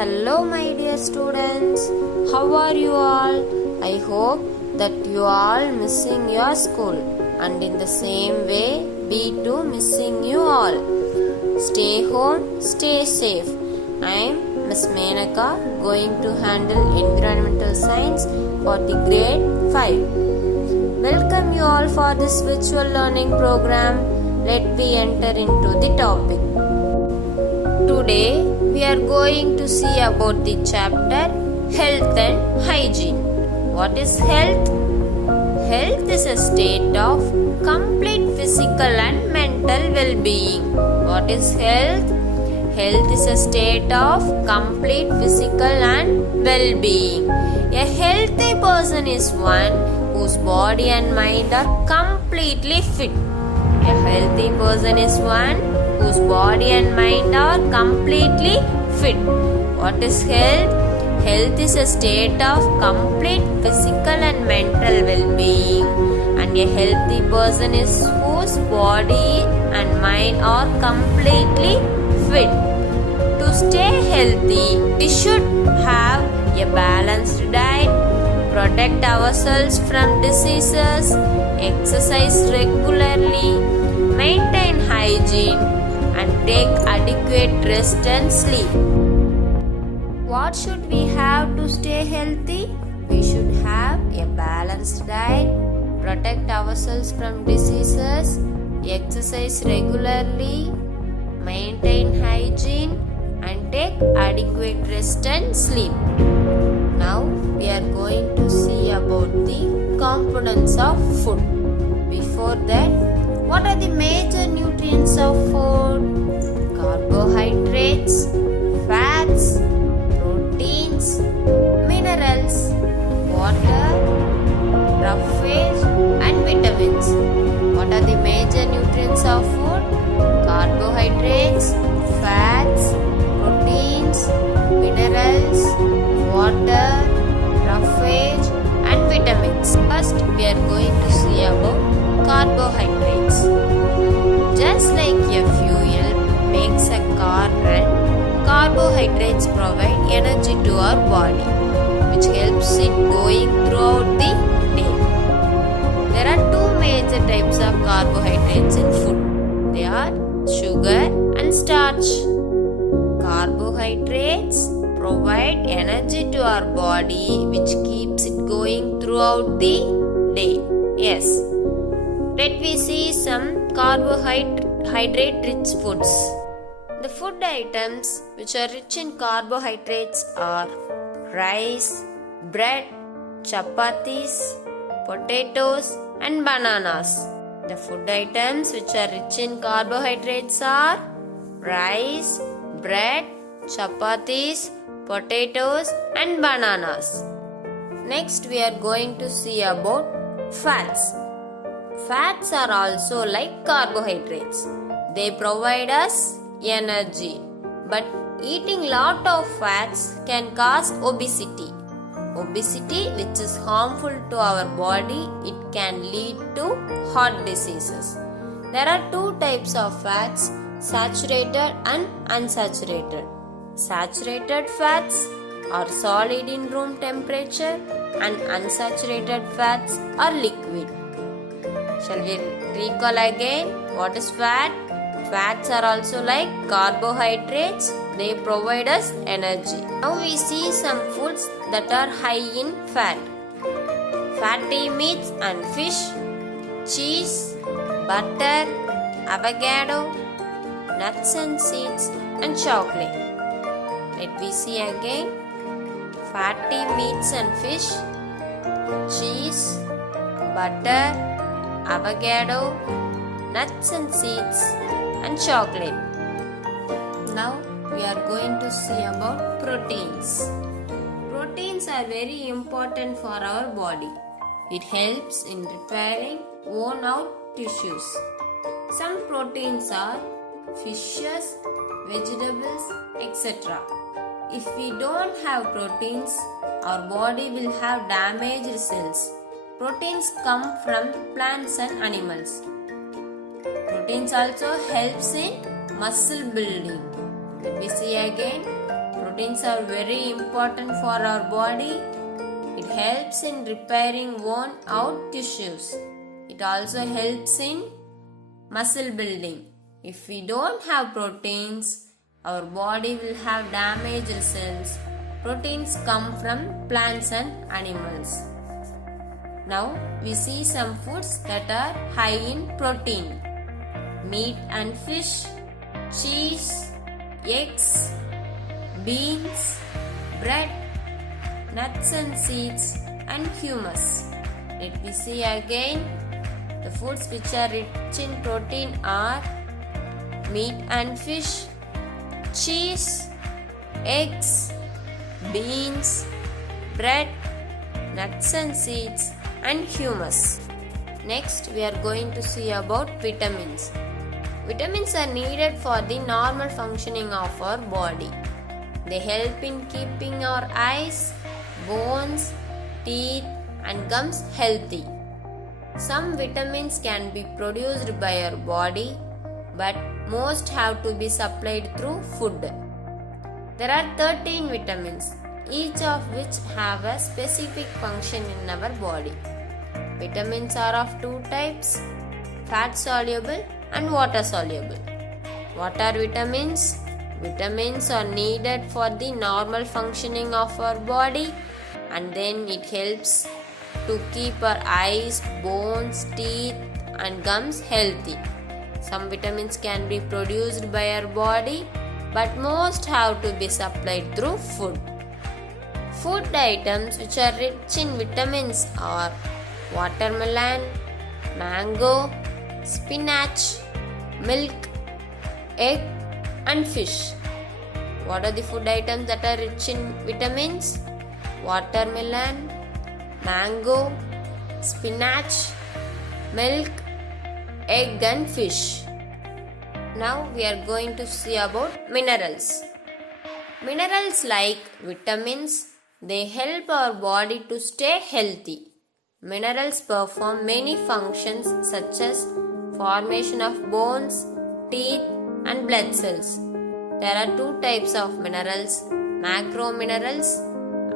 Hello my dear students, how are you all? I hope that you all missing your school and in the same way we too missing you all. Stay home, stay safe. I am Miss Menaka going to handle environmental science for the grade 5. Welcome you all for this virtual learning program. Let me enter into the topic. Today we are going to see about the chapter Health and Hygiene. What is health? Health is a state of complete physical and mental well-being. What is health? Health is a state of complete physical and well-being. A healthy person is one whose body and mind are completely fit. A healthy person is one whose body and mind are completely fit. What is health? Health is a state of complete physical and mental well-being. And a healthy person is whose body and mind are completely fit. To stay healthy, we should have a balanced diet, protect ourselves from diseases, exercise regularly, maintain hygiene, and take adequate rest and sleep. What should we have to stay healthy? We should have a balanced diet, protect ourselves from diseases, exercise regularly, maintain hygiene, and take adequate rest and sleep. Now we are going to see about the components of food. Before that, what are the major nutrients of food? Carbohydrates, fats, proteins, minerals, water, roughage, and vitamins. What are the major nutrients of food? Carbohydrates, fats, proteins, minerals, water, roughage, and vitamins. First, we are going to see about carbohydrates. Just like a fuel makes a car run, carbohydrates provide energy to our body, which helps it going throughout the day. There are two major types of carbohydrates in food. They are sugar and starch. Carbohydrates provide energy to our body, which keeps it going throughout the day. Yes. Let me see some carbohydrate-rich foods. The food items which are rich in carbohydrates are rice, bread, chapatis, potatoes, and bananas. The food items which are rich in carbohydrates are rice, bread, chapatis, potatoes, and bananas. Next, we are going to see about fats. Fats are also like carbohydrates. They provide us energy. But eating lot of fats can cause obesity. Obesity, which is harmful to our body, it can lead to heart diseases. There are two types of fats, saturated and unsaturated. Saturated fats are solid in room temperature and unsaturated fats are liquid. Shall we recall again what is fat? Fats are also like carbohydrates. They provide us energy. Now we see some foods that are high in fat. Fatty meats and fish, cheese, butter, avocado, nuts and seeds, and chocolate. Let me see again. Fatty meats and fish, cheese, butter, avocado, nuts and seeds, and chocolate. Now we are going to see about proteins. Proteins are very important for our body. It helps in repairing worn out tissues. Some proteins are fishes, vegetables, etc. If we don't have proteins, our body will have damaged cells. Proteins come from plants and animals. Proteins also helps in muscle building. Let me see again. Proteins are very important for our body. It helps in repairing worn out tissues. It also helps in muscle building. If we don't have proteins, our body will have damaged cells. Proteins come from plants and animals. Now we see some foods that are high in protein. Meat and fish, cheese, eggs, beans, bread, nuts and seeds, and humus. Let me see again. The foods which are rich in protein are meat and fish, cheese, eggs, beans, bread, nuts and seeds, and humus. Next, we are going to see about vitamins. Vitamins are needed for the normal functioning of our body. They help in keeping our eyes, bones, teeth, and gums healthy. Some vitamins can be produced by our body, but most have to be supplied through food. There are 13 vitamins, each of which have a specific function in our body. Vitamins are of two types, fat soluble and water soluble. What are vitamins? Vitamins are needed for the normal functioning of our body, and then it helps to keep our eyes, bones, teeth and gums healthy. Some vitamins can be produced by our body, but most have to be supplied through food. Food items which are rich in vitamins are watermelon, mango, spinach, milk, egg and fish. What are the food items that are rich in vitamins? Watermelon, mango, spinach, milk, egg and fish. Now we are going to see about minerals. Minerals like vitamins, they help our body to stay healthy. Minerals perform many functions such as formation of bones, teeth and blood cells. There are two types of minerals, macro minerals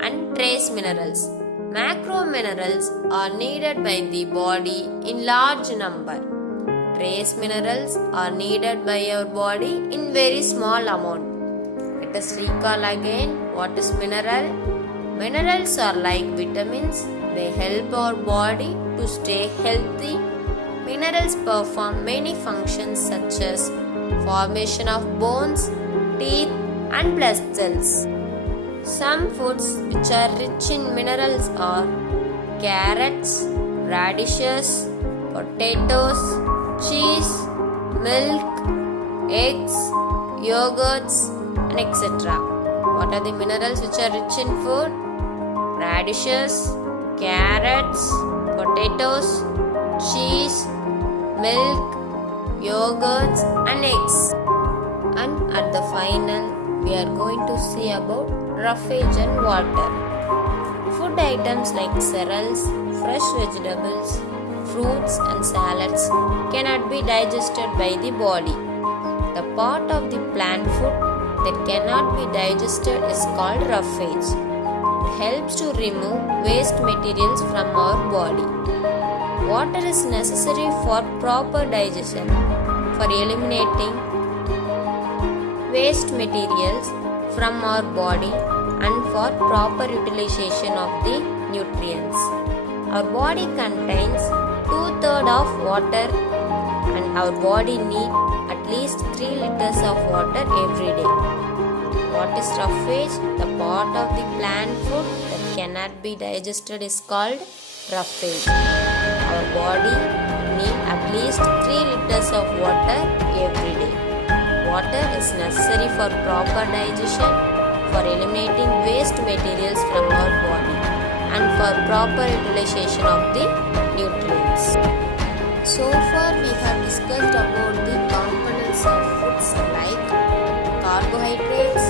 and trace minerals. Macro minerals are needed by the body in large number. Trace minerals are needed by our body in very small amount. Let us recall again what is mineral. Minerals are like vitamins. They help our body to stay healthy. Minerals perform many functions such as formation of bones, teeth and blood cells. Some foods which are rich in minerals are carrots, radishes, potatoes, cheese, milk, eggs, yogurts and etc. What are the minerals which are rich in food? Radishes, carrots, potatoes, cheese, milk, yogurts and eggs. And at the final, we are going to see about roughage and water. Food items like cereals, fresh vegetables, fruits and salads cannot be digested by the body. The part of the plant food that cannot be digested is called roughage. It helps to remove waste materials from our body. Water is necessary for proper digestion, for eliminating waste materials from our body and for proper utilization of the nutrients. Our body contains 2/3 of water and our body needs at least 3 liters of water every day. What is roughage? The part of the plant food that cannot be digested is called roughage. Our body needs at least 3 liters of water every day. Water is necessary for proper digestion, for eliminating waste materials from our body and for proper utilization of the nutrients. So far we have discussed about the components of foods like carbohydrates,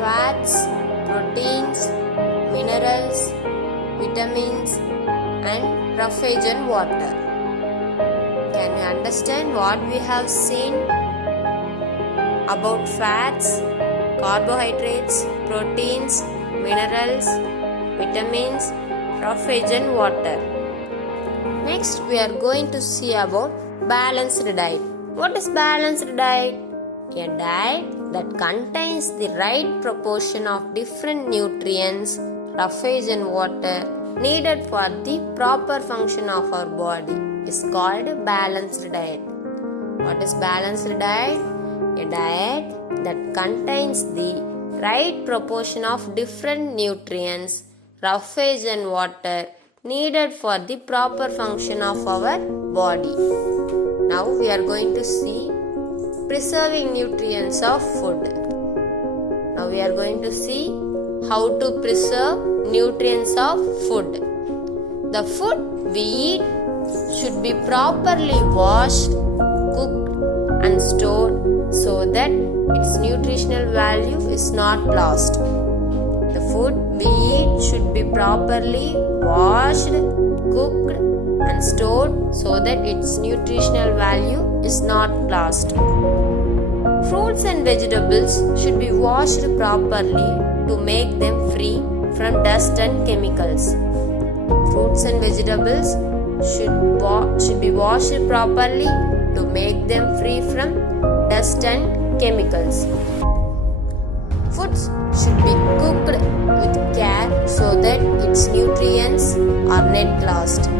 fats, proteins, minerals, vitamins and roughage and water. Can you understand what we have seen about fats, carbohydrates, proteins, minerals, vitamins, roughage and water. Next, we are going to see about balanced diet. What is balanced diet? A diet that contains the right proportion of different nutrients, roughage and water needed for the proper function of our body is called balanced diet. What is balanced diet? A diet that contains the right proportion of different nutrients, roughage and water needed for the proper function of our body. Now we are going to see preserving nutrients of food. Now we are going to see how to preserve nutrients of food. The food we eat should be properly washed, cooked and stored so that its nutritional value is not lost. The food we eat should be properly washed, cooked and stored so that its nutritional value is not lost. Fruits and vegetables should be washed properly to make them free from dust and chemicals. Fruits and vegetables should be washed properly to make them free from dust and chemicals. Foods should be cooked with care so that its nutrients are not lost.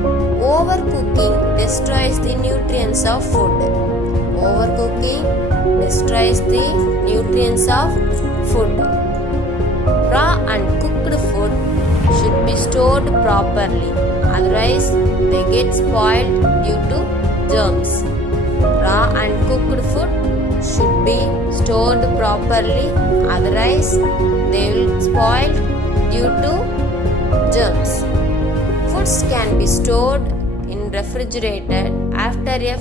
Overcooking destroys the nutrients of food. Overcooking destroys the nutrients of food. Raw and cooked food should be stored properly, otherwise they get spoiled due to germs. Raw and cooked food should be stored properly, otherwise they will spoil due to germs. Foods can be stored in refrigerator after a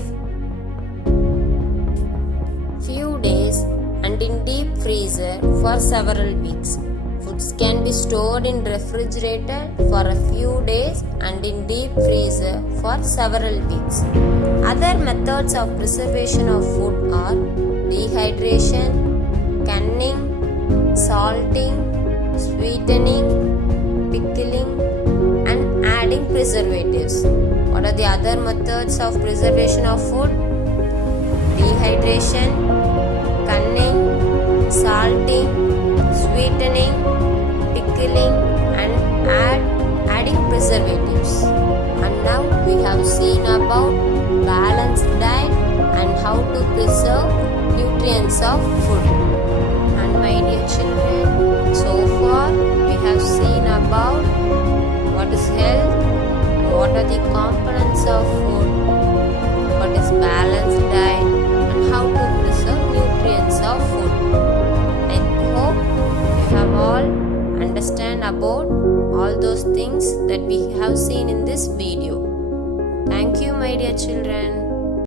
few days and in deep freezer for several weeks. Foods can be stored in refrigerator for a few days and in deep freezer for several weeks. Other methods of preservation of food are dehydration, canning, salting, sweetening, pickling and adding preservatives. What are the other methods of preservation of food? Dehydration, canning, salting, sweetening, pickling and adding preservatives. And now we have seen about balanced diet and how to preserve nutrients of food. And my dear children, so far we have seen about what is health, what are the components of food, what is balanced diet and how to preserve nutrients of food. I hope you have all understand about all those things that we have seen in this video. Thank you, my dear children.